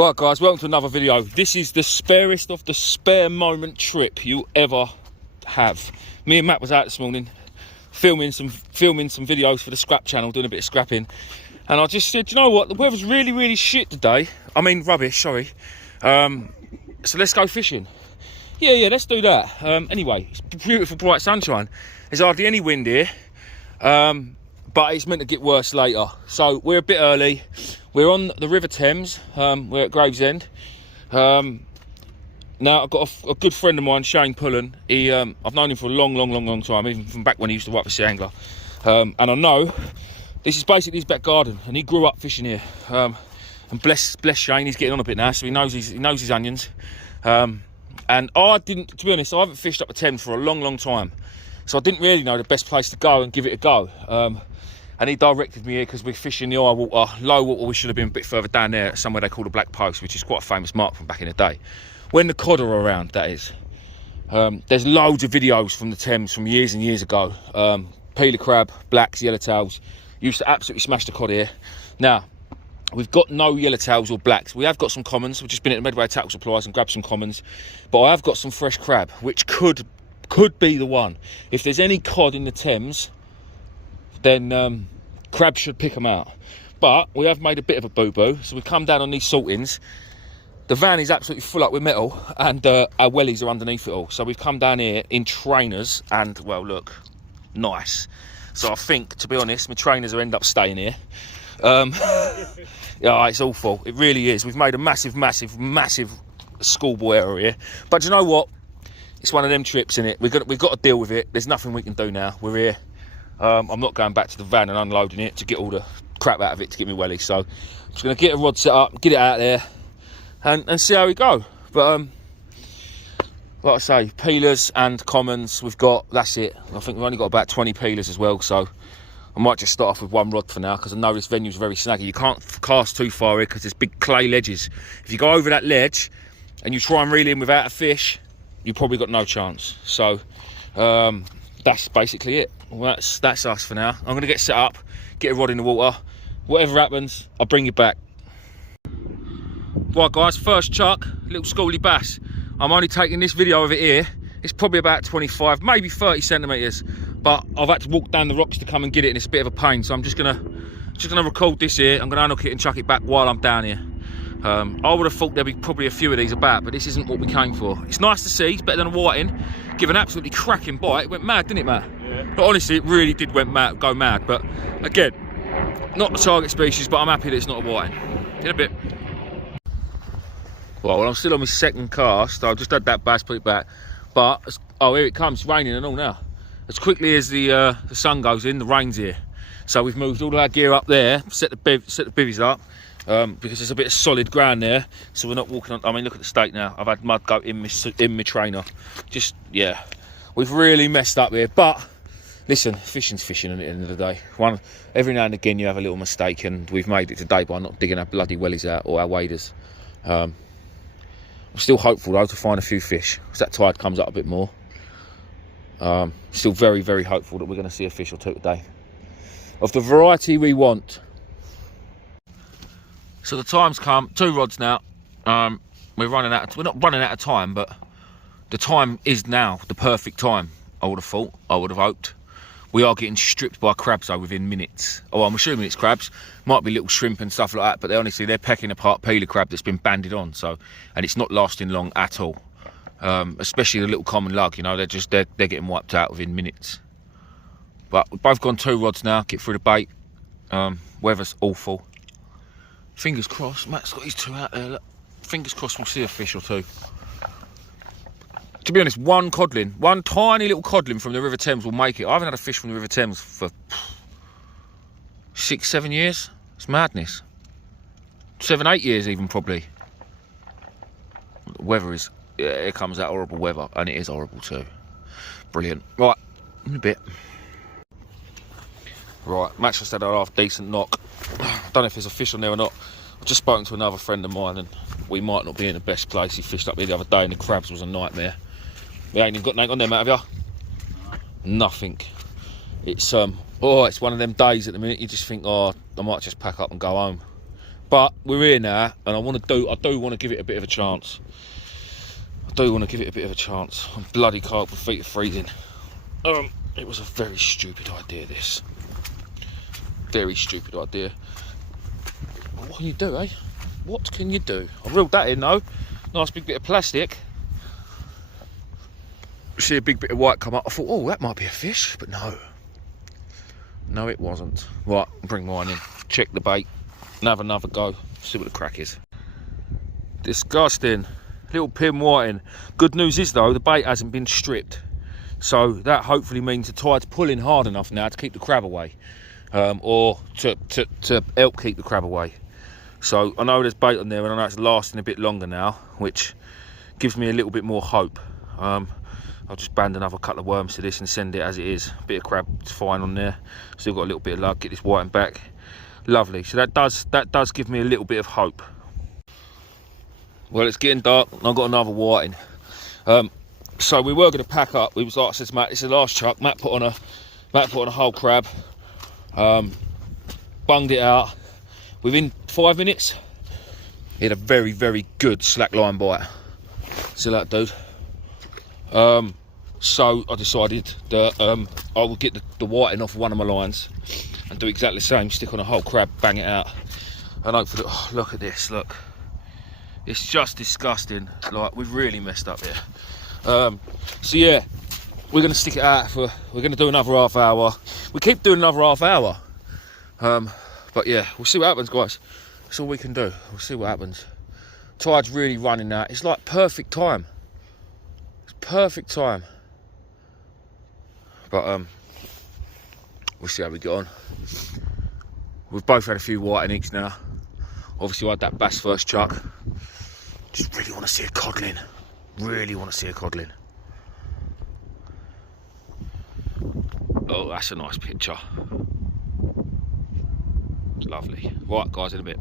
Right guys, welcome to another video. This is the sparest of the spare moment trip you'll ever have. Me and Matt was out this morning filming some videos for the scrap channel, doing a bit of scrapping. And I just said, you know what, the weather's really shit today. I mean rubbish, sorry. So let's go fishing. Yeah, let's do that. Anyway, it's beautiful bright sunshine. There's hardly any wind here. But it's meant to get worse later. So we're a bit early. We're on the River Thames. We're at Gravesend. Now I've got a good friend of mine, Shane Pullen. I've known him for a long time, even from back when he used to work for Sea Angler. And I know this is basically his back garden, and he grew up fishing here. And bless Shane, he's getting on a bit now, so he knows his onions. And I didn't, to be honest, I haven't fished up the Thames for a long time. So I didn't really know the best place to go and give it a go. And he directed me here because we're fishing the high water, low water. We should have been a bit further down there, somewhere they call the Black Post, which is quite a famous mark from back in the day. When the cod are around, that is. There's loads of videos from the Thames from years and years ago. Peeler crab, blacks, yellowtails. Used to absolutely smash the cod here. Now, we've got no yellowtails or blacks. We have got some commons. We've just been at the Medway Tackle Supplies and grabbed some commons. But I have got some fresh crab, which could be the one. If there's any cod in the Thames, then crab should pick them out. But we have made a bit of a boo-boo, so we've come down on these saltings. The van is absolutely full up with metal, and our wellies are underneath it all. So we've come down here in trainers, and well, look, nice. So I think, to be honest, my trainers will end up staying here. Yeah, it's awful. It really is. We've made a massive schoolboy error here. But you know what? It's one of them trips, innit? We've got to deal with it. There's nothing we can do now. We're here. I'm not going back to the van and unloading it to get all the crap out of it to get me welly. So I'm just going to get a rod set up, get it out there, and see how we go. But like I say, peelers and commons we've got. That's it. I think we've only got about 20 peelers as well. So I might just start off with one rod for now, because I know this venue's very snaggy. You can't cast too far here because there's big clay ledges. If you go over that ledge and you try and reel in without a fish, you probably got no chance. So that's basically it. Well, that's us for now. I'm going to get set up, get a rod in the water. Whatever happens, I'll bring you back. Right guys, first chuck, little schooly bass. I'm only taking this video of it here. It's probably about 25, maybe 30 centimetres. But I've had to walk down the rocks to come and get it, and it's a bit of a pain. So I'm just gonna record this here. I'm gonna unhook it and chuck it back while I'm down here. I would have thought there'd be probably a few of these about, but this isn't what we came for. It's nice to see, it's better than a whiting. Give an absolutely cracking bite. It went mad, didn't it, Matt? Yeah. But honestly, it really did go mad. But again, not the target species, but I'm happy that it's not a whiting. In a bit. Well, I'm still on my second cast. I've just had that bass, put it back. But, oh, here it comes, raining and all now. As quickly as the sun goes in, the rain's here. So we've moved all of our gear up there, set the bivvies up. Because there's a bit of solid ground there, so we're not walking on. I mean, look at the state now. I've had mud go in my trainer. Just, yeah, we've really messed up here. But listen, fishing's fishing at the end of the day. Every now and again you have a little mistake, and we've made it today by not digging our bloody wellies out or our waders. I'm still hopeful though to find a few fish, because that tide comes up a bit more. Still very hopeful that we're going to see a fish or two today, of the variety we want. So the time's come, 2 rods now. We're not running out of time, but the time is now the perfect time. I would have thought, I would have hoped. We are getting stripped by crabs though within minutes. Oh, I'm assuming it's crabs. Might be little shrimp and stuff like that, but honestly they're pecking apart peeler crab that's been banded on. So, and it's not lasting long at all. Especially the little common lug, you know, they're getting wiped out within minutes. But we've both gone 2 rods now. Get through the bait. Weather's awful. Fingers crossed, Matt's got his 2 out there, look. Fingers crossed we'll see a fish or 2. To be honest, one tiny little codlin from the River Thames will make it. I haven't had a fish from the River Thames for 6-7 years. It's madness. 7-8 years even, probably. The weather is, yeah, here comes that horrible weather, and it is horrible too. Brilliant. Right, in a bit. Right, Matt's just had a half decent knock. I don't know if there's a fish on there or not. I've just spoken to another friend of mine, and we might not be in the best place. He fished up here the other day and the crabs was a nightmare. We ain't even got nothing on there, Matt, have you? Nothing. It's it's one of them days at the minute you just think, oh, I might just pack up and go home. But we're here now, and I do want to give it a bit of a chance. I do want to give it a bit of a chance. I'm bloody cold, my feet are freezing. It was a very stupid idea, this. Very stupid idea. What can you do, eh? What can you do? I reeled that in though. Nice big bit of plastic. See a big bit of white come up. I thought, oh, that might be a fish, but no. No, it wasn't. Right, bring mine in. Check the bait. And have another go. See what the crack is. Disgusting. Little pin whiting. Good news is though, the bait hasn't been stripped. So that hopefully means the tide's pulling hard enough now to keep the crab away. Or to help keep the crab away. So I know there's bait on there, and I know it's lasting a bit longer now, which gives me a little bit more hope. I'll just band another couple of worms to this and send it as it is. Bit of crab's fine on there. Still got a little bit of luck. Get this whiting back. Lovely. So that does give me a little bit of hope. Well, it's getting dark, and I've got another whiting. So we were going to pack up. We was like, I said to Matt, it's the last chuck. Matt put on a whole crab. Bunged it out. Within 5 minutes, he had a very, very good slackline bite. See that, dude? So I decided that I would get the whiting off one of my lines and do exactly the same. Stick on a whole crab, bang it out, and hopefully, oh, look at this. Look, it's just disgusting. Like, we've really messed up here. So yeah, we're gonna stick it out for. We're gonna do another half hour. We keep doing another half hour. But yeah, we'll see what happens, guys. That's all we can do. We'll see what happens. Tide's really running now. It's like perfect time. It's perfect time. But we'll see how we get on. We've both had a few whiting each now. Obviously, I had that bass first chuck. Just really want to see a codlin. Really want to see a codlin. Oh, that's a nice picture. Lovely. Right, guys, in a bit.